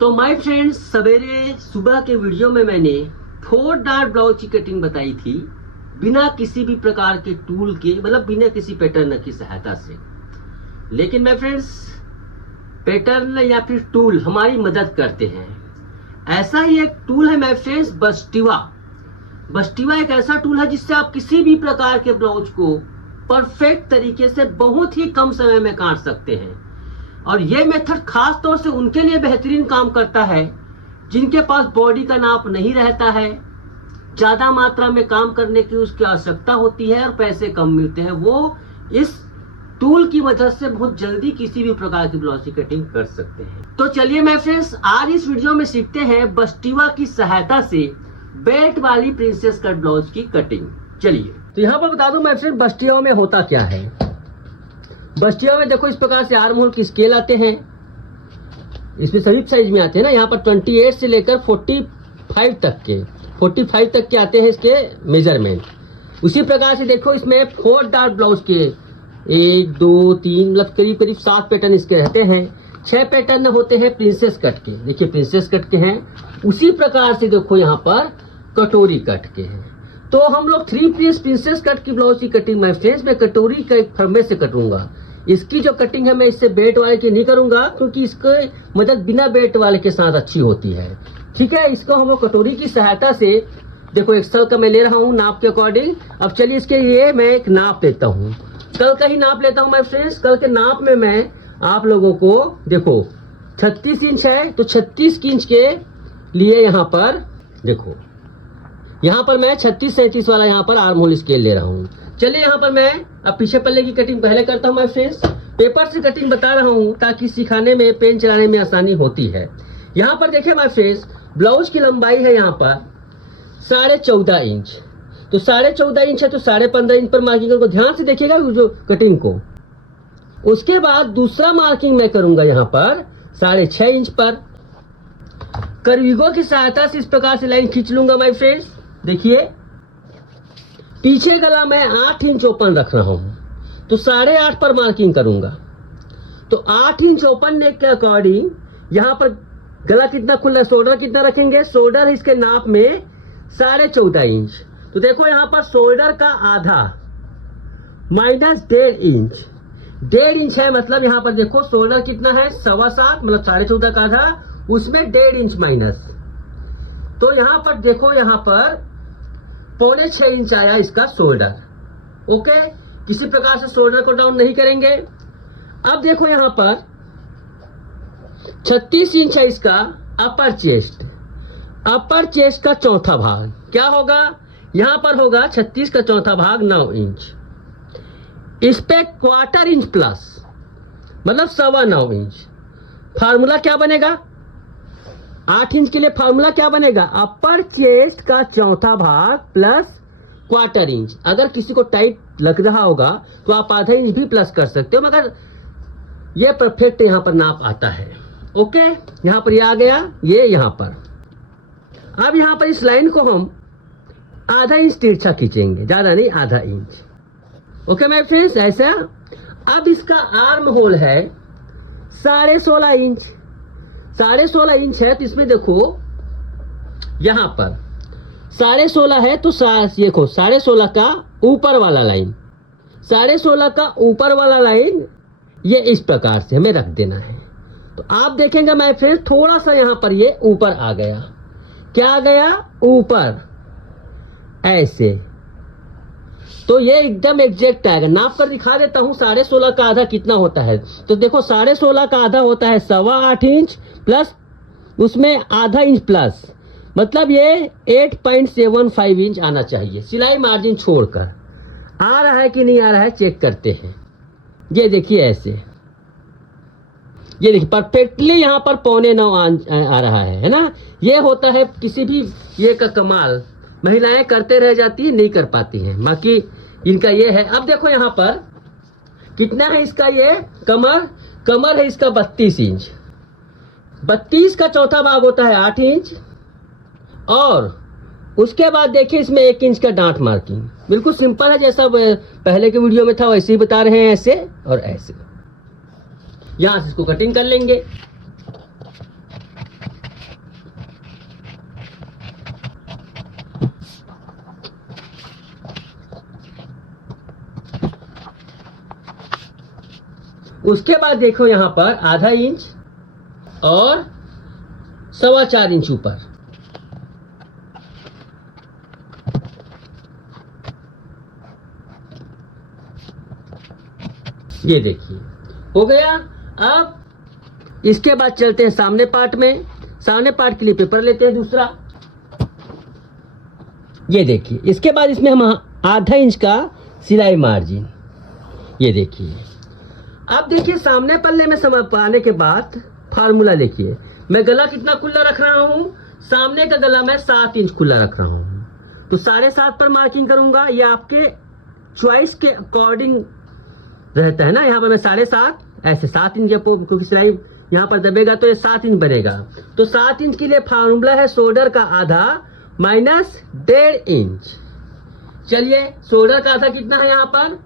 तो my friends, सवेरे सुबह के वीडियो में मैंने 4 डार्ट ब्लाउज की कटिंग बताई थी बिना किसी भी प्रकार के टूल के, मतलब बिना किसी पैटर्न की सहायता से। लेकिन माय फ्रेंड्स, पैटर्न या फिर टूल हमारी मदद करते हैं। ऐसा ही एक टूल है माय फ्रेंड्स, बस्टिवा। बस्टिवा एक ऐसा टूल है जिससे आप किसी भी प्रकार के ब्लाउज को परफेक्ट तरीके से बहुत ही कम समय में काट सकते हैं। और ये मेथड खास तौर से उनके लिए बेहतरीन काम करता है जिनके पास बॉडी का नाप नहीं रहता है, ज्यादा मात्रा में काम करने की उसकी आवश्यकता होती है और पैसे कम मिलते हैं। वो इस टूल की मदद से बहुत जल्दी किसी भी प्रकार की ब्लाउज की कटिंग कर सकते हैं। तो चलिए माय फ्रेंड्स, आज इस वीडियो में सीखते हैं बस्टिवा की सहायता से बेल्ट वाली प्रिंसेस कट ब्लाउज की कटिंग। चलिए, तो यहाँ पर बता दूं माय फ्रेंड, बस्टिवा में होता क्या है। बस्टिवा में देखो इस प्रकार से आर्म होल की स्केल आते हैं, इसमें सभी साइज में आते हैं ना। यहाँ पर 28 से लेकर 45 तक के आते हैं इसके मेजरमेंट। उसी प्रकार से देखो इसमें 4 डार्ट ब्लाउज के 1 2 3 मतलब करीब 7 पैटर्न इसके रहते हैं। 6 पैटर्न होते हैं प्रिंसेस कट के। देखिए प्रिंसेस कट के हैं। उसी प्रकार से देखो यहाँ पर कटोरी कट के हैं। तो हम लोग 3 पीस प्रिंसेस कट की ब्लाउज की कटिंग माय फ्रेंड्स में कटोरी के फॉर्मेट से कटूंगा। इसकी जो कटिंग है मैं इससे बेल्ट वाले की नहीं करूंगा, क्योंकि इसके मदद बिना बेल्ट वाले के साथ अच्छी होती है। ठीक है, इसको हम लोग कटोरी की सहायता से, देखो एक्सल का मैं ले रहा हूँ नाप के अकॉर्डिंग। अब चलिए इसके लिए मैं एक नाप लेता हूँ, कल का ही नाप लेता हूँ माय फ्रेंड्स। कल के नाप में मैं आप लोगों को, देखो 36 इंच है तो 36 इंच के लिए यहाँ पर देखो, यहाँ पर मैं 36-37 वाला यहाँ पर आर्म होल स्केल ले रहा हूँ। चलिए यहाँ पर मैं अब पीछे पल्ले की कटिंग पहले करता हूँ माय फ्रेंड्स। पेपर से कटिंग बता रहा हूँ ताकि सिखाने में, पेन चलाने में आसानी होती है। यहाँ पर देखिए माय फ्रेंड्स, ब्लाउज की लंबाई है यहाँ पर 14.5 इंच। तो 14.5 इंच है तो 15.5 इंच पर मार्किंग करूंगा। ध्यान से देखिएगा जो कटिंग को। उसके बाद दूसरा मार्किंग मैं करूंगा यहाँ पर 6.5 इंच पर। कर्विगो की सहायता से इस प्रकार से लाइन खींच लूंगा माय फ्रेंड्स। देखिए पीछे गला मैं 8 इंच ओपन रख रहा हूं, तो 8.5 पर मार्किंग करूंगा। तो 8 इंच ओपन नेक के अकॉर्डिंग यहाँ पर गला कितना खुला है, शोल्डर कितना रखेंगे। शोल्डर इसके नाप में 14.5 इंच। तो देखो यहाँ पर शोल्डर का आधा माइनस 1.5 इंच। 1.5 इंच है, मतलब यहाँ पर देखो शोल्डर कितना है 7.25, मतलब 14.5 का आधा, उसमें 1.5 इंच माइनस। तो यहाँ पर देखो, यहाँ पर 6.25 इंच आया इसका शोल्डर। ओके, किसी प्रकार से शोल्डर को डाउन नहीं करेंगे। अब देखो यहाँ पर 36 इंच है इसका अपर चेस्ट। अपर चेस्ट का चौथा भाग क्या होगा, यहाँ पर होगा 36 का चौथा भाग 9 इंच। इस पे 1/4 इंच प्लस, मतलब 9.25 इंच। फार्मूला क्या बनेगा 8 इंच के लिए? फार्मूला क्या बनेगा, अपर चेस्ट का चौथा भाग प्लस 1/4 इंच। अगर किसी को टाइट लग रहा होगा तो आप आधा इंच भी प्लस कर सकते हो, मगर ये परफेक्ट यहाँ पर नाप आता है। ओके, यहाँ पर ये आ गया, ये यहाँ पर। अब यहाँ पर इस लाइन को हम आधा इंच तिरछा खींचेंगे, ज्यादा नहीं, आधा इंच। ओके माय फ्रेंड्स, ऐसा। अब इसका आर्म होल है 16.5 इंच। 16.5 इंच है तो इसमें देखो यहाँ पर 16.5 है तो देखो 16.5 का ऊपर वाला लाइन, 16.5 का ऊपर वाला लाइन ये इस प्रकार से हमें रख देना है। तो आप देखेंगे माय फ्रेंड्स, थोड़ा सा यहाँ पर ये ऊपर आ गया। क्या आ गया, ऊपर, ऐसे। तो ये एकदम एग्जैक्ट आएगा। नाप कर दिखा देता हूँ 16.5 का आधा कितना होता है। तो देखो 16.5 का आधा होता है 8.25 इंच प्लस उसमें आधा इंच प्लस, मतलब ये 8.75 इंच आना चाहिए सिलाई मार्जिन छोड़कर। आ रहा है कि नहीं आ रहा है चेक करते हैं। ये देखिए ऐसे, ये देखिए परफेक्टली यहाँ पर 8.25 आ रहा है ना। ये होता है किसी भी ये का कमाल, महिलाएं करते रह जाती है, नहीं कर पाती हैं, बाकी इनका ये है। अब देखो यहाँ पर कितना है इसका, ये कमर है इसका 32 इंच। 32 का चौथा भाग होता है 8 इंच। और उसके बाद देखिए इसमें 1 इंच का डांट मार्किंग। बिल्कुल सिंपल है, जैसा पहले के वीडियो में था वैसे ही बता रहे हैं, ऐसे और ऐसे। यहां से इसको कटिंग कर लेंगे। उसके बाद देखो यहाँ पर आधा इंच और 4.25 इंच ऊपर। ये देखिए हो गया। अब इसके बाद चलते हैं सामने पार्ट में। सामने पार्ट के लिए पेपर लेते हैं दूसरा। ये देखिए इसके बाद इसमें हम आधा इंच का सिलाई मार्जिन। ये देखिए अब देखिए सामने पल्ले में समय पाने के बाद फार्मूला देखिए, मैं गला कितना खुला रख रहा हूँ, सामने का गला मैं 7 इंच खुला रख रहा हूँ, तो 7.5 पर मार्किंग करूंगा। ये आपके चॉइस के अकॉर्डिंग रहता है ना। यहाँ पर मैं 7.5 ऐसे 7 इंच, क्योंकि सिलाई यहाँ पर दबेगा तो ये 7 इंच बनेगा। तो 7 इंच के लिए फार्मूला है शोल्डर का आधा माइनस 1.5 इंच। चलिए शोल्डर का आधा कितना है यहाँ पर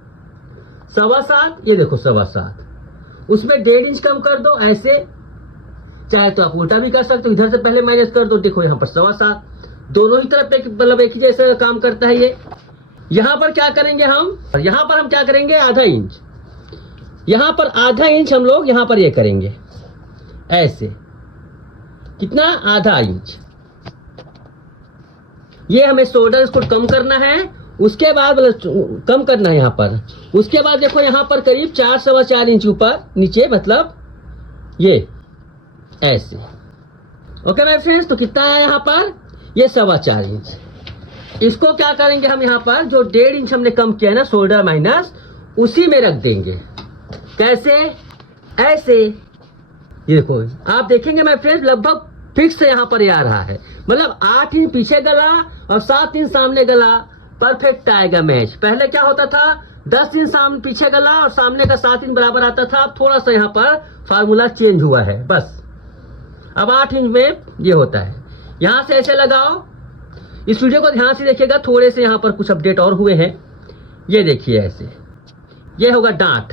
7.25। ये देखो 7.25, उसमें 1.5 इंच कम कर दो ऐसे, चाहे तो आप उल्टा भी कर सकते हो, इधर से पहले माइनस कर दो। देखो यहाँ पर 7.25, दोनों ही तरफ मतलब एक ही जैसा काम करता है ये। यहाँ पर क्या करेंगे हम, यहाँ पर हम क्या करेंगे आधा इंच, यहाँ पर आधा इंच हम लोग यहाँ पर ये करेंगे ऐसे, कितना आधा इंच। ये हमें शोल्डर को कम करना है, उसके बाद कम करना है यहाँ पर। उसके बाद देखो यहाँ पर करीब 4-4.25 इंच ऊपर नीचे, मतलब ये ऐसे। ओके माय फ्रेंड्स, तो कितना है यहाँ पर ये 4.25 इंच। इसको क्या करेंगे हम यहाँ पर जो 1.5 इंच हमने कम किया है ना शोल्डर माइनस, उसी में रख देंगे। कैसे, ऐसे। ये देखो आप देखेंगे माय फ्रेंड्स लगभग फिक्स यहाँ पर आ रहा है, मतलब 8 इंच पीछे गला और 7 इंच सामने गला, परफेक्ट आएगा मैच। पहले क्या होता था 10 इंच सामने पीछे गला और सामने का 7 इंच बराबर आता था। अब थोड़ा सा यहाँ पर फार्मूला चेंज हुआ है बस, अब 8 इंच में ये होता है। यहाँ से ऐसे लगाओ। इस वीडियो को ध्यान से देखिएगा, थोड़े से यहाँ पर कुछ अपडेट और हुए हैं। ये देखिए ऐसे, ये होगा डांट,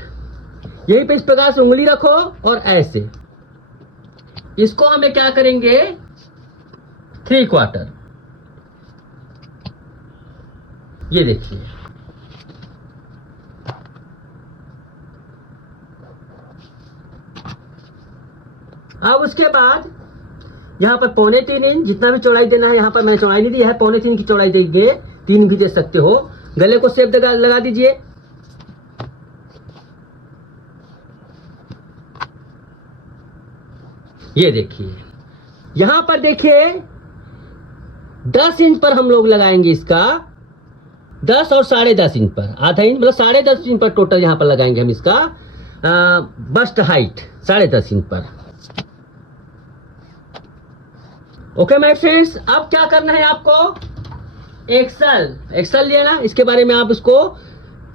यहीं पे इस प्रकार से उंगली रखो और ऐसे। इसको हमें क्या करेंगे 3/4। ये देखिए अब उसके बाद यहाँ पर 3.25 इंच, जितना भी चौड़ाई देना है, यहाँ पर मैंने चौड़ाई नहीं दी है, 3.25 की चौड़ाई देंगे, 3 भी दे सकते हो। गले को शेप लगा दीजिए। ये देखिए यहाँ पर देखिए 10 इंच पर हम लोग लगाएंगे इसका, 10 और 10.5 इंच पर, आधा इंच मतलब 10.5 इंच पर टोटल यहाँ पर लगाएंगे हम इसका बस्ट हाइट 10.5 इंच पर। ओके माय फ्रेंड्स, अब क्या करना है आपको, एक्सल लिया ना, इसके बारे में आप इसको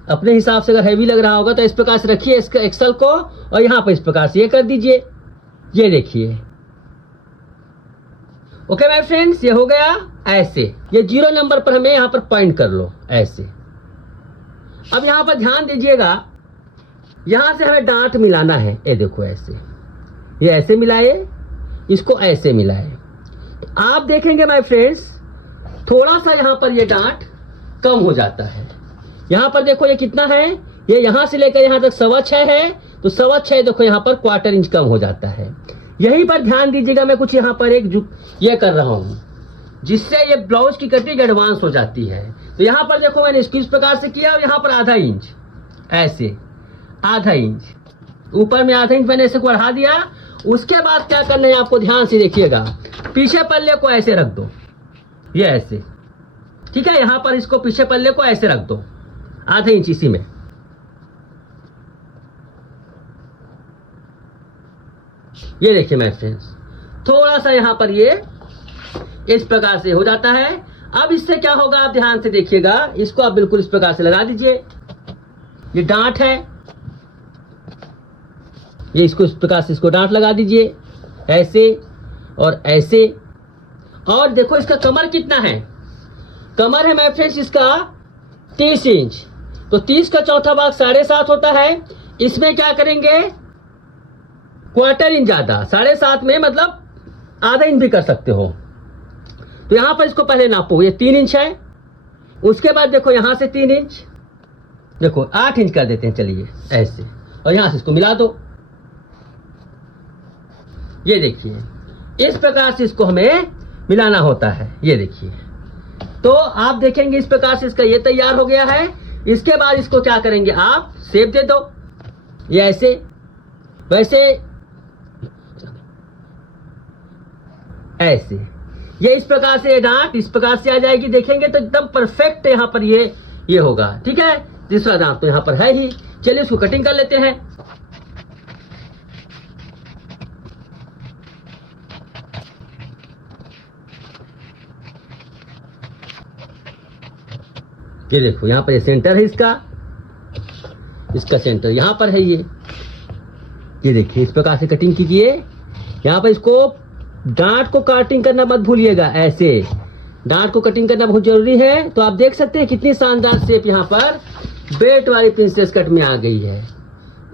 अपने हिसाब से अगर हैवी लग रहा होगा तो इस प्रकार से रखिए इसका एक्सल को, और यहाँ पर इस प्रकार से ये कर दीजिए। ये देखिए ओके माय फ्रेंड्स, ये हो गया ऐसे। ये 0 नंबर पर हमें यहाँ पर पॉइंट कर लो ऐसे। अब यहाँ पर ध्यान दीजिएगा, यहाँ से हमें डांट मिलाना है। ये देखो ऐसे, ये ऐसे मिलाए, इसको ऐसे मिलाए। तो आप देखेंगे माय फ्रेंड्स थोड़ा सा यहाँ पर ये डांट कम हो जाता है। यहाँ पर देखो ये कितना है, ये यहाँ से लेकर यहाँ तक 6.25 है, तो 6.25 देखो यहाँ पर 1/4 इंच कम हो जाता है। यहीं पर ध्यान दीजिएगा, मैं कुछ यहाँ पर एक ये कर रहा हूँ जिससे ये ब्लाउज की कटिंग एडवांस हो जाती है। तो यहाँ पर देखो मैंने इसको इस प्रकार से किया, और यहाँ पर आधा इंच ऐसे, आधा इंच ऊपर में आधा इंच मैंने ऐसे को बढ़ा दिया। उसके बाद क्या करना है आपको, ध्यान से देखिएगा, पीछे पल्ले को ऐसे रख दो, ये ऐसे, ठीक है। यहाँ पर इसको पीछे पल्ले को ऐसे रख दो, आधा इंच इसी में। ये देखिए माय फ्रेंड्स, थोड़ा सा यहाँ पर ये इस प्रकार से हो जाता है। अब इससे क्या होगा आप ध्यान से देखिएगा, इसको आप बिल्कुल इस प्रकार से लगा दीजिए। ये डांट है, ये इसको इस प्रकार से इसको डांट लगा दीजिए ऐसे और ऐसे। और देखो इसका कमर कितना है, कमर है माय फ्रेंड्स इसका 30 इंच, तो 30 का चौथा भाग 7.5 होता है। इसमें क्या करेंगे 1/4 इंच ज्यादा, 7.5 में मतलब आधा इंच भी कर सकते हो। तो यहाँ पर इसको पहले नापो, ये 3 इंच है। उसके बाद देखो यहाँ से 3 इंच, देखो 8 इंच कर देते हैं, चलिए ऐसे, और यहाँ से इसको मिला दो। ये देखिए, इस प्रकार से इसको हमें मिलाना होता है। ये देखिए, तो आप देखेंगे इस प्रकार से इसका ये तैयार हो गया है। इसके बाद इसको क्या करेंगे, आप शेप दे दो, ये ऐसे वैसे ऐसे, ये इस प्रकार से डांट इस प्रकार से आ जाएगी। देखेंगे तो एकदम परफेक्ट यहाँ पर ये होगा। ठीक है, तीसरा दांत तो यहाँ पर है ही। चलिए इसको कटिंग कर लेते हैं। ये देखो, यहाँ पर ये सेंटर है इसका सेंटर यहाँ पर है। ये देखिए, इस प्रकार से कटिंग कीजिए। यहाँ पर इसको डांट को कटिंग करना मत भूलिएगा। ऐसे डांट को कटिंग करना बहुत जरूरी है। तो आप देख सकते हैं कितनी शानदार शेप यहाँ पर बेल्ट वाली प्रिंसेस कट में आ गई है।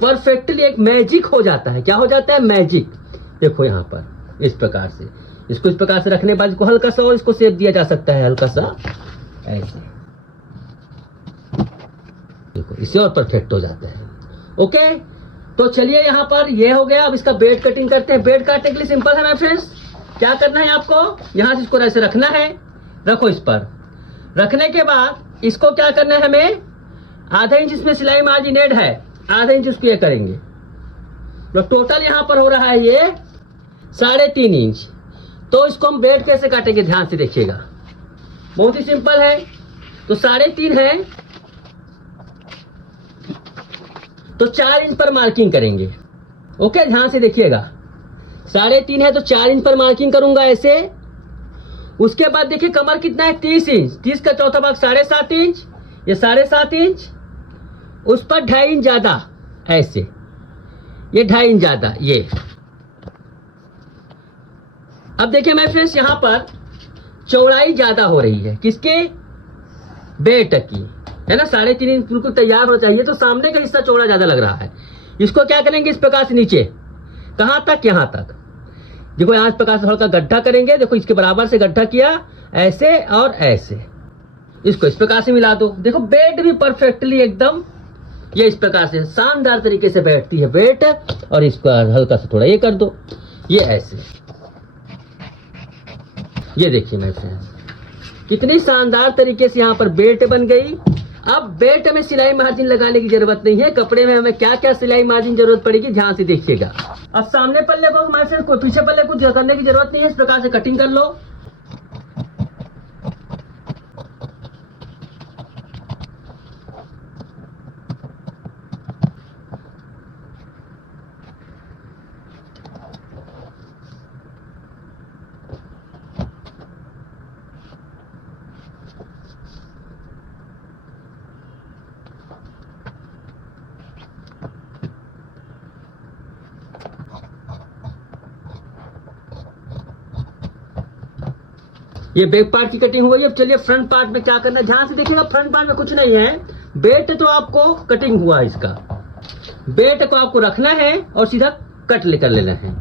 परफेक्टली एक मैजिक हो जाता है। क्या हो जाता है, मैजिक। देखो यहाँ पर इस प्रकार से, इसको इस प्रकार से रखने के बाद इसको हल्का सा और इसको शेप दिया जा सकता है, हल्का सा ऐसे। देखो, इससे और परफेक्ट हो जाता है। ओके, तो चलिए यहाँ पर ये हो गया। अब इसका बेल्ट कटिंग करते हैं। बेल्ट काटने के लिए सिंपल है माय फ्रेंड्स। क्या करना है आपको, यहाँ से इसको ऐसे रखना है। रखो, इस पर रखने के बाद इसको क्या करना है, हमें आधा इंच इसमें सिलाई मार्जिन ऐड है, आधा इंच उसको ये करेंगे। तो टोटल यहाँ पर हो रहा है ये 3.5 इंच। तो इसको हम बेल्ट कैसे काटेंगे, ध्यान से देखिएगा। बहुत ही सिंपल है। तो 3.5 है तो 4 इंच पर मार्किंग करेंगे। ओके, ध्यान से देखिएगा। 3.5 है तो 4 इंच पर मार्किंग करूंगा ऐसे। उसके बाद देखिए कमर कितना है, 30 इंच। 30 का चौथा भाग 7.5 इंच, ये 7.5 इंच। उस पर 2.5 इंच ज्यादा ऐसे, ये 2.5 इंच ज्यादा ये। अब देखिए मैं फ्रेंड्स, यहाँ पर चौड़ाई ज्यादा हो रही है किसके, बेल्ट की, है ना। 3.5 इंच बिल्कुल तैयार हो चाहिए। तो सामने का हिस्सा चौड़ा ज्यादा लग रहा है। इसको क्या करेंगे, इस प्रकार से नीचे कहां तक, यहां तक। देखो, यहाँ इस प्रकार से हल्का गड्ढा करेंगे। देखो, इसके बराबर से गड्ढा किया ऐसे और ऐसे। इसको इस प्रकार से मिला दो। देखो, बेल्ट भी परफेक्टली एकदम ये इस प्रकार से शानदार तरीके से बैठती है बेल्ट। और इसको हल्का सा थोड़ा ये कर दो, ये ऐसे। ये देखिए मेरे फ्रेंड्स, कितनी शानदार तरीके से यहाँ पर बेल्ट बन गई। अब बेल्ट में सिलाई मार्जिन लगाने की जरूरत नहीं है। कपड़े में हमें क्या क्या सिलाई मार्जिन जरूरत पड़ेगी, ध्यान से देखिएगा। अब सामने पल्ले को हमारे फ्रेंड्स को पीछे पल्ले को करने की जरूरत नहीं है। इस प्रकार से कटिंग कर लो। ये बैक पार्ट की कटिंग हुई है। अब चलिए फ्रंट पार्ट में क्या करना है, ध्यान से देखिएगा। फ्रंट पार्ट में कुछ नहीं है, बेल्ट तो आपको कटिंग हुआ है। इसका बेल्ट को आपको रखना है और सीधा कट लेकर लेना है।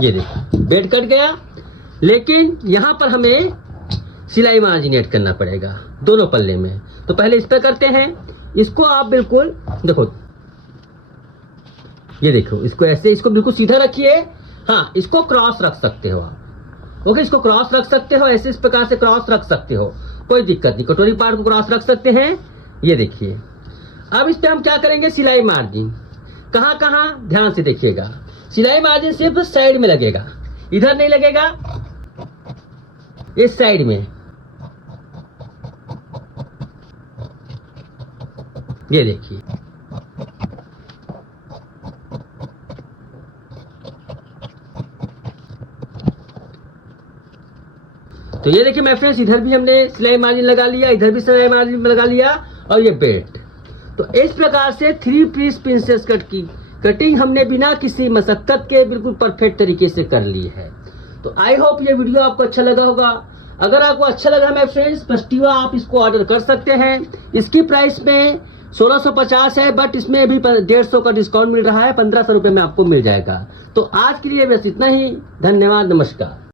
ये देखो, बेल्ट कट गया। लेकिन यहां पर हमें सिलाई मार्जिन ऐड करना पड़ेगा दोनों पल्ले में। तो पहले इस पर करते हैं। इसको आप बिल्कुल देखो, ये देखो, इसको ऐसे, इसको बिल्कुल सीधा रखिए। हाँ, इसको क्रॉस रख सकते हो आप। ओके, इसको क्रॉस रख सकते हो ऐसे, इस प्रकार से क्रॉस रख सकते हो, कोई दिक्कत नहीं। कटोरी पार्ट को क्रॉस रख सकते हैं। ये देखिए, अब इस पे हम क्या करेंगे, सिलाई मार्जिन कहाँ कहाँ, ध्यान से देखिएगा। सिलाई मार्जिन सिर्फ साइड में लगेगा, इधर नहीं लगेगा, इस साइड में। ये देखिए, तो ये देखिए माय फ्रेंड्स, इधर भी हमने सिलाई मार्जिन लगा लिया, इधर भी सिलाई मार्जिन लगा लिया। और ये बेल्ट, तो इस प्रकार से 3 पीस प्रिंसेस कट की कटिंग हमने बिना किसी मशक्कत के बिल्कुल परफेक्ट तरीके से कर ली है। तो आई होप ये वीडियो आपको अच्छा लगा होगा। अगर आपको अच्छा लगा माय फ्रेंड्स, पस्टीवा आप इसको ऑर्डर कर सकते हैं। इसकी प्राइस में 1650 है, बट इसमें भी 150 का डिस्काउंट मिल रहा है। 1500 रुपये में आपको मिल जाएगा। तो आज के लिए बस इतना ही। धन्यवाद, नमस्कार।